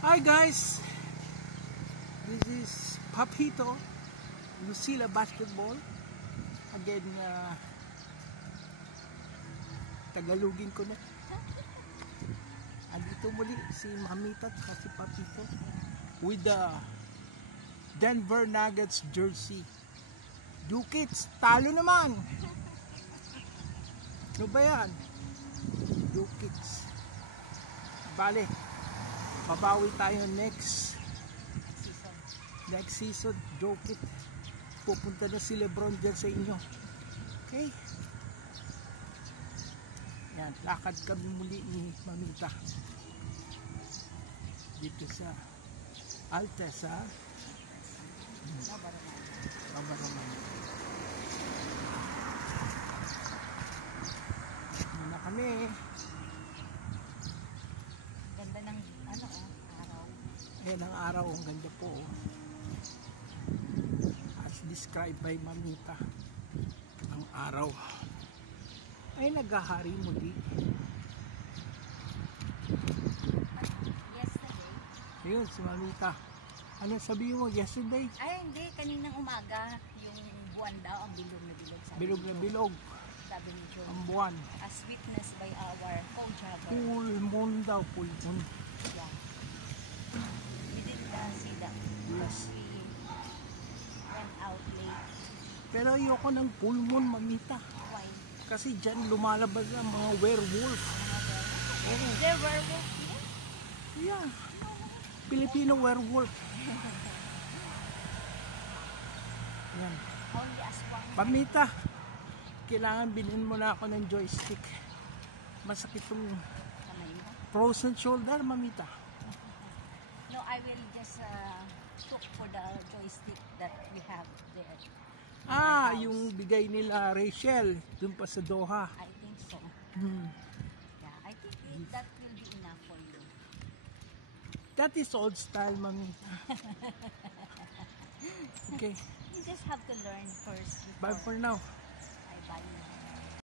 Hi guys, this is Papito, Lucila Basketball. Again, Tagalogin ko na. Andito muli si Mamita at si Papito with the Denver Nuggets jersey. Dukits, talo naman! Ano ba yan? Dukits. Bale, babawi tayo next season. Joke it. Pupunta na si Lebron dyan sa inyo. Okay? Yan, lakad kami muli ni Mamita dito sa Altesa Babaraman. Muna kami. Ganda ng araw. Ayan ang araw, ang ganda po. As described by Mamita, ang araw ay naghahari muli. Yesterday? Ayun, si Mamita. Ano sabihin mo, yesterday? Ay, hindi. Kaninang umaga, yung buwan daw, ang bilog na bilog. Bilog na bilog. Sabi ni John. Ang buwan. As witnessed by our co-jogger. Full moon daw, full moon. Yeah. We did see that. Yes. We went out late. Pero ayoko ng full moon, Mamita. Why? Kasi dyan lumalabas ang mga werewolf. Oo. There werewolf here? Yeah. Filipino werewolf. Yan. Only aswang. Mamita, kailangan bilhin mo na ako ng joystick. Masakit yung Kamay mo? frozen shoulder, Mamita. No, I will just look for the joystick that we have there. Ah, yung bigay nila Rachel dun pa sa Doha. I think so. Yeah, I think that will be enough for you. That is old style, Mamita. Okay, You just have to learn first. bye for now.